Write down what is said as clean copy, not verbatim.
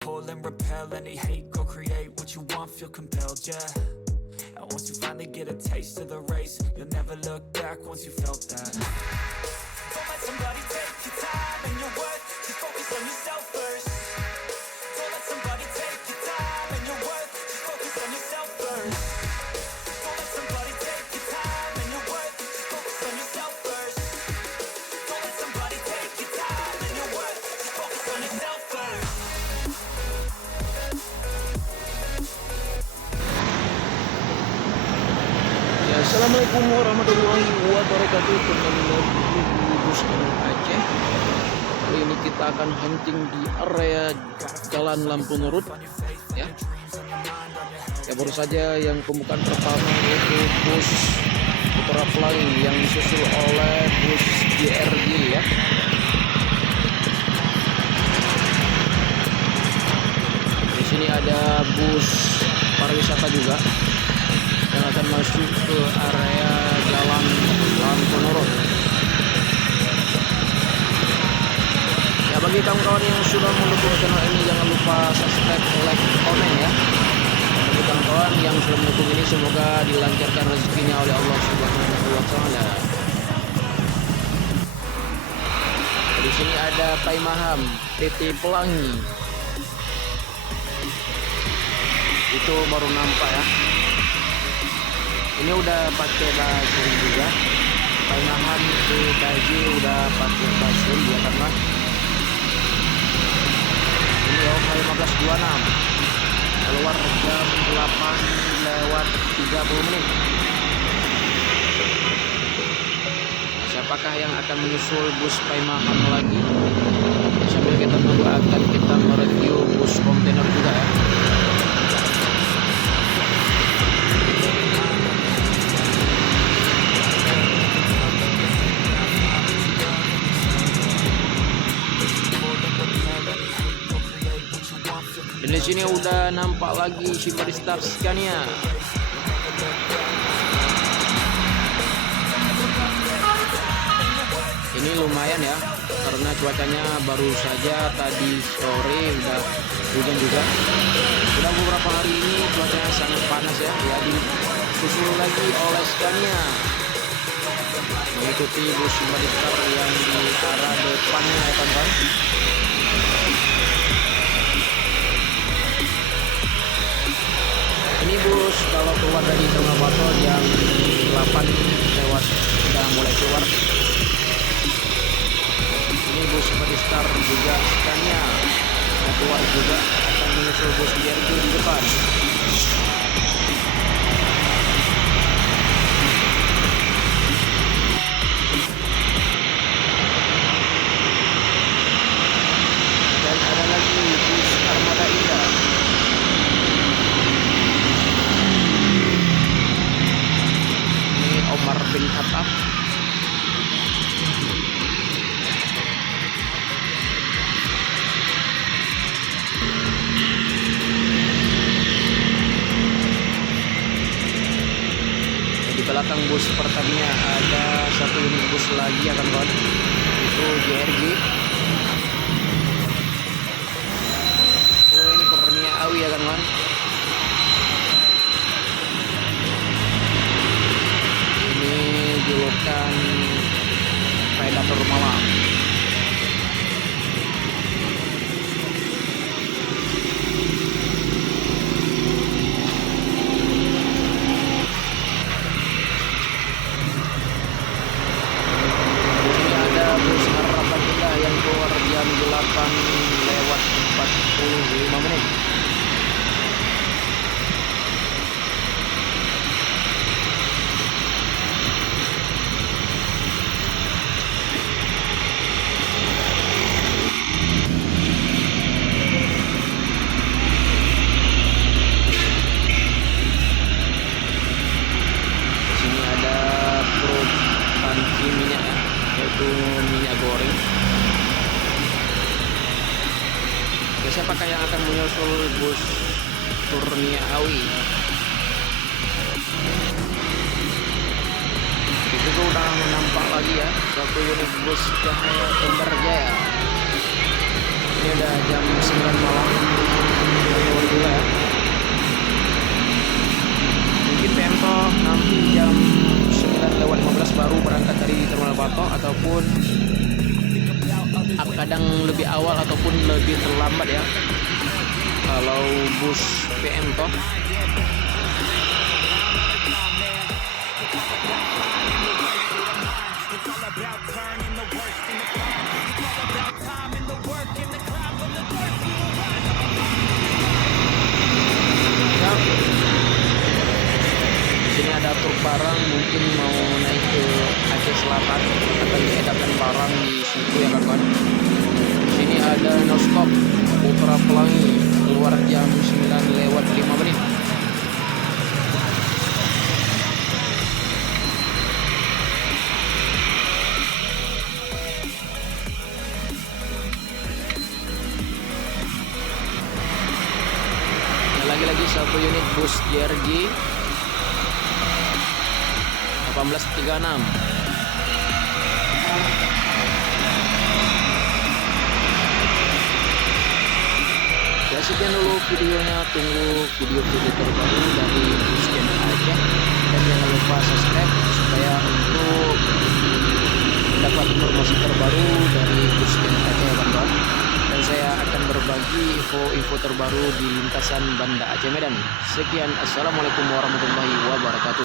Pull and repel any hate, go create what you want, feel compelled, yeah. And once you finally get a taste of the race, you'll never look back once you felt that. Don't let somebody take your time and your worth, just focus on yourself first. Don't let somebody take your time and your worth, just focus on yourself first. Don't let somebody take your time and your worth, just focus on yourself first. Don't let somebody take your time and your worth, just focus on yourself first. Ya, assalamualaikum warahmatullahi wabarakatuh. Kembali lagi di Bus Channel Aceh. Kali ini kita akan hunting di area Jalan Lampu Nurut, ya. Ya, baru saja yang pembukaan pertama yaitu bus Putra Pelangi yang disusul oleh bus JRG, ya. Di sini ada bus pariwisata juga yang akan masuk ke area Jalan Lampu Nurut. Ya, bagi kawan-kawan yang sudah mendukung channel ini, jangan lupa subscribe, like, komen, ya. Bagi kawan-kawan yang sudah mendukung ini, semoga dilancarkan rezekinya oleh Allah Subhanahu wa Ta'ala. Di sini ada Pai Maham PT Pelangi. Itu baru nampak, ya. Ini udah pakai basuh juga. Pai Maham itu Daji udah pakai basuh dia kan, Mas. Ini OH 1526. Keluar jam 8:30. Siapakah yang akan menyusul bus Pai Maham lagi? Sambil kita tunggu akan kita mereview bus kontainer juga, ya. Dan di sini udah nampak lagi Shimmery Star Scania. Ini lumayan, ya, karena cuacanya baru saja tadi sore udah hujan juga. Sudah beberapa hari ini cuacanya sangat panas, ya. Ya, disusul lagi oleh Scania mengikuti bus Shimmery Star yang di arah depannya, ya, teman-teman. Ini bus kalau keluar dari Tengah Bato jam 8 lewat sudah mulai keluar. Ini bus Shimmery Star juga Scania mau keluar juga, akan menyusul bus JRG di depan. Dan ada lagi bus Armada Indah. Omar bin Khattab. Di belakang bus Pertamina ada satu unit bus lagi, ya, kawan. Itu JRG. Oh, ini Kurnia Awi, ya, kawan. Julukan Predator Malam. Ini ada bus Harapan Indah yang keluar jam 8:45. Minyak, ya, yaitu minyak goreng. Ya, siapakah yang akan menyusul bus Kurnia Awi? Itu juga udah nampak lagi, ya, satu unit bus Cahaya Embarjaya. Ini udah jam 9 malam. Alhamdulillah ya. Mungkin PM toh nanti jam 9:15 baru berangkat dari Terminal Batok, ataupun kadang lebih awal ataupun lebih terlambat ya kalau bus PM toh. Sini ada truk barang mungkin mau naik ke Aceh Selatan, akan diedarkan barang di situ ya kawan. Sini ada non-stop Putra Pelangi keluar jam 9:05. Lagi-lagi satu unit bus JRG 1836. Ya sekian dulu videonya, tunggu video-video terbaru dari Busken Aceh, dan jangan lupa subscribe supaya untuk dapat informasi terbaru dari Busken Aceh ya kawan. Dan saya akan berbagi info terbaru di lintasan Banda Aceh Medan. Sekian, assalamualaikum warahmatullahi wabarakatuh.